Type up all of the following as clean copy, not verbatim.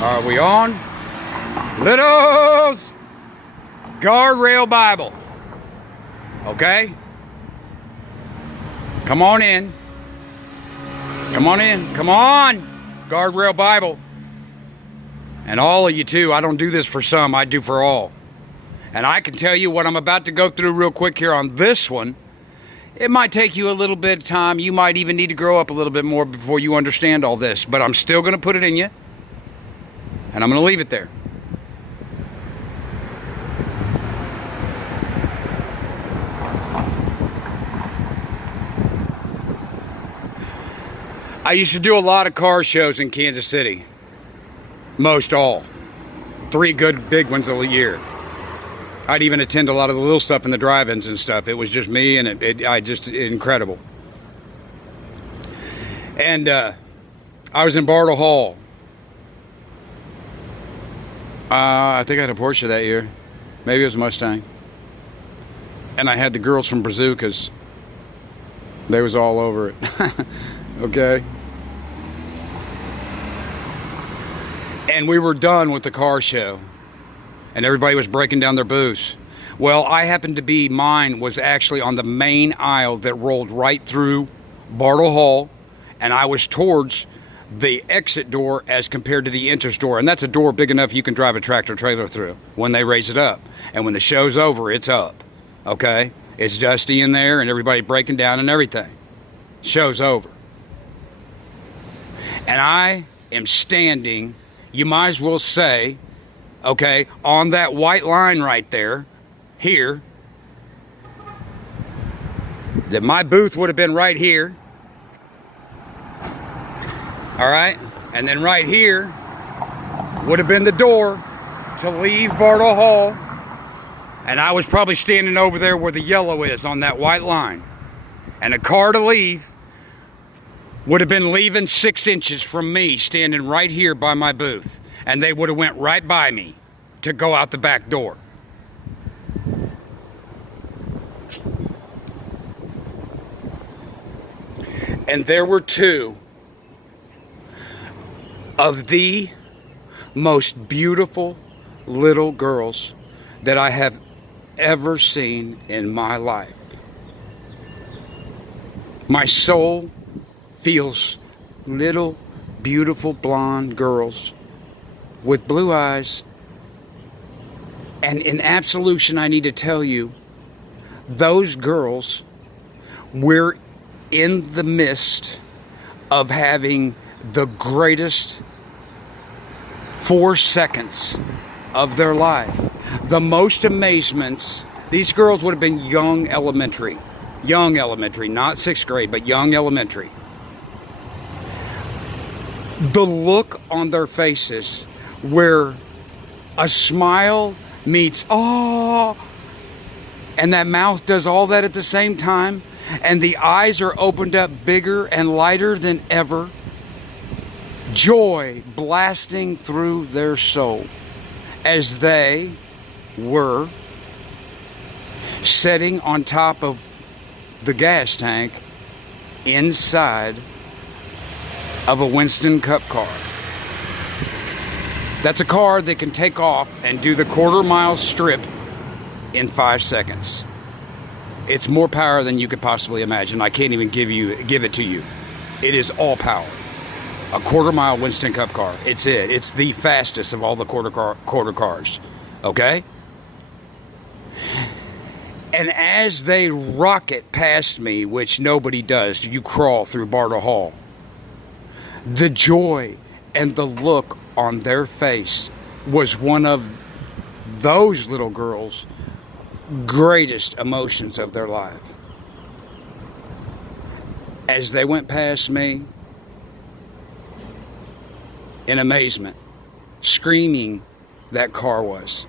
Are we on? Littles Guardrail Bible. Okay? Come on in. Come on in. Come on! Guardrail Bible. And all of you too. I don't do this for some, I do for all. And I can tell you what I'm about to go through real quick here on this one. It might take you a little bit of time. You might even need to grow up a little bit more before you understand all this. But I'm still going to put it in you. And I'm going to leave it there. I used to do a lot of car shows in Kansas City. Most all. 3 good big ones a year. I'd even attend a lot of the little stuff in the drive-ins and stuff. It was just me, and incredible. And I was in Bartle Hall. I think I had a Porsche that year. Maybe it was a Mustang. And I had the girls from Bazookas. They was all over it. Okay? And we were done with the car show. And everybody was breaking down their booths. Well, I happened to be, mine was actually on the main aisle that rolled right through Bartle Hall. And I was towards the exit door as compared to the entrance door. And that's a door big enough you can drive a tractor trailer through when they raise it up. And when the show's over, it's up. Okay? It's dusty in there and everybody breaking down and everything. Show's over. And I am standing, you might as well say, okay, on that white line right there, here, that my booth would have been right here. All right, and then right here would have been the door to leave Bartle Hall. And I was probably standing over there where the yellow is on that white line. And a car to leave would have been leaving 6 inches from me, standing right here by my booth. And they would have went right by me to go out the back door. And there were 2 of the most beautiful little girls that I have ever seen in my life. My soul feels little beautiful blonde girls with blue eyes. And in absolution, I need to tell you, those girls were in the midst of having the greatest 4 seconds of their life. The most amazements. These girls would have been young elementary, not 6th grade, but young elementary. The look on their faces where a smile meets, oh, and that mouth does all that at the same time, and the eyes are opened up bigger and lighter than ever. Joy blasting through their soul as they were sitting on top of the gas tank inside of a Winston Cup car. That's a car that can take off and do the 1/4 mile strip in 5 seconds. It's more power than you could possibly imagine. I can't even give it to you. It is all power. A 1/4 mile Winston Cup car. It's it. It's the fastest of all the quarter cars. Okay? And as they rocket past me, which nobody does, you crawl through Bartle Hall, the joy and the look on their face was one of those little girls' greatest emotions of their life. As they went past me in amazement, screaming that car was,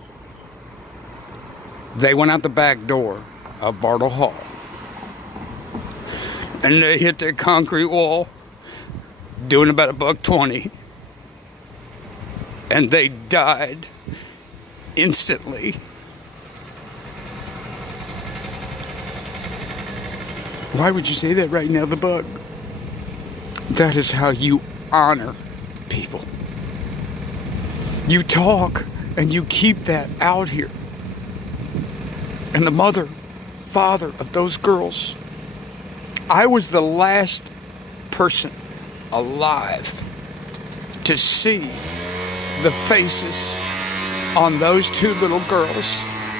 they went out the back door of Bartle Hall and they hit that concrete wall doing about $1.20, and they died instantly. Why would you say that right now, the bug? That is how you honor people. You talk and you keep that out here. And the mother, father of those girls, I was the last person alive to see the faces on those two little girls.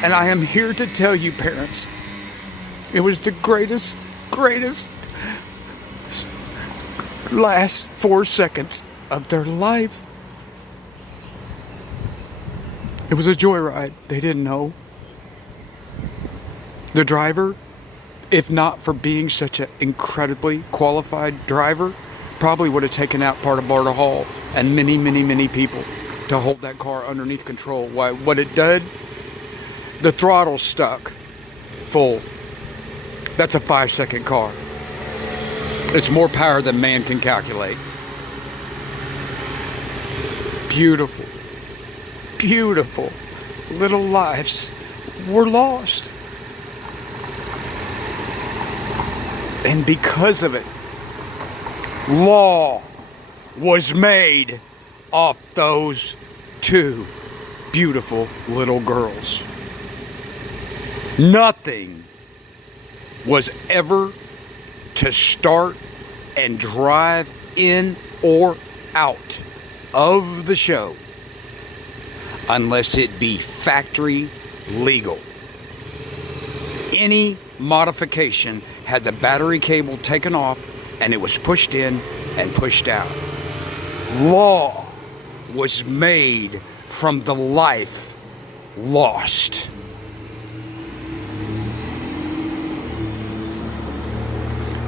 And I am here to tell you, parents, it was the greatest last 4 seconds of their life. It was a joyride. They didn't know. The driver, if not for being such an incredibly qualified driver, probably would have taken out part of Barter Hall and many people to hold that car underneath control. Why? What it did, the throttle stuck full. That's a 5-second car. It's more power than man can calculate. Beautiful little lives were lost. And because of it, law was made off those two beautiful little girls. Nothing was ever to start and drive in or out of the show unless it be factory legal. Any modification had the battery cable taken off and it was pushed in and pushed out. Law was made from the life lost.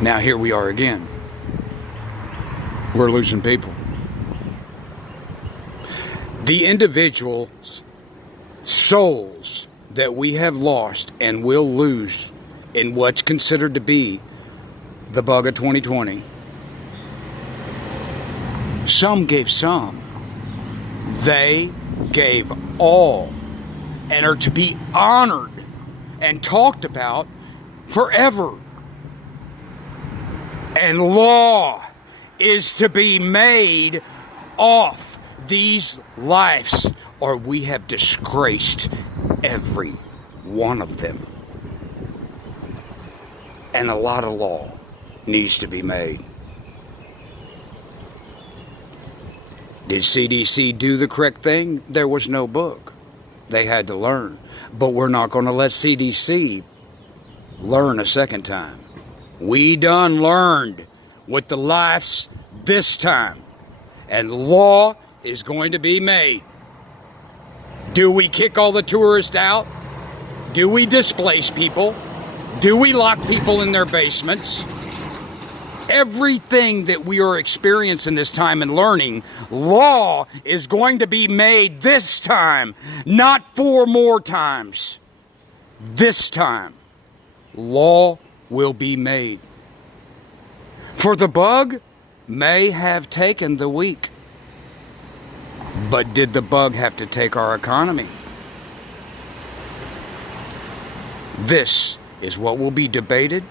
Now here we are again. We're losing people. The individuals' souls that we have lost and will lose in what's considered to be the bug of 2020. Some gave some. They gave all and are to be honored and talked about forever. And law is to be made off these lives, or we have disgraced every one of them. And a lot of law needs to be made. Did CDC do the correct thing? There was no book. They had to learn. But we're not going to let CDC learn a second time. We done learned with the lives this time. And law is going to be made. Do we kick all the tourists out? Do we displace people? Do we lock people in their basements? Everything that we are experiencing this time and learning, law is going to be made this time, not 4 more times. This time, law will be made. For the bug may have taken the week, but did the bug have to take our economy? This is what will be debated,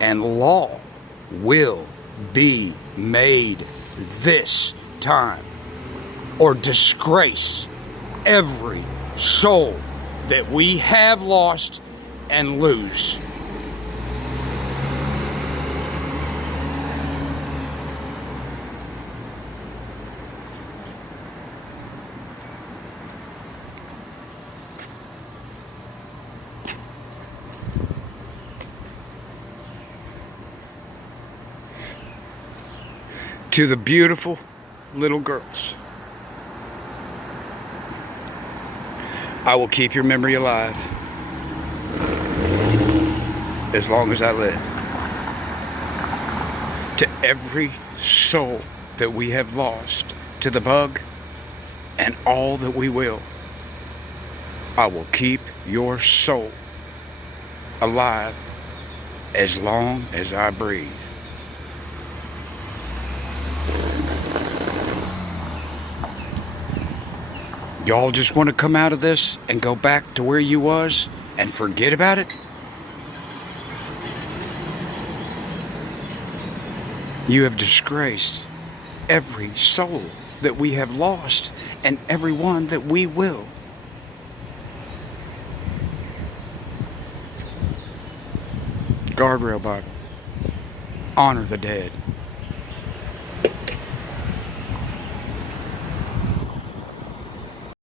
and law will be made this time, or disgrace every soul that we have lost and lose. To the beautiful little girls, I will keep your memory alive as long as I live. To every soul that we have lost, to the bug and all that we will, I will keep your soul alive as long as I breathe. Y'all just want to come out of this and go back to where you was and forget about it? You have disgraced every soul that we have lost and every one that we will. Guardrail Bible. Honor the dead.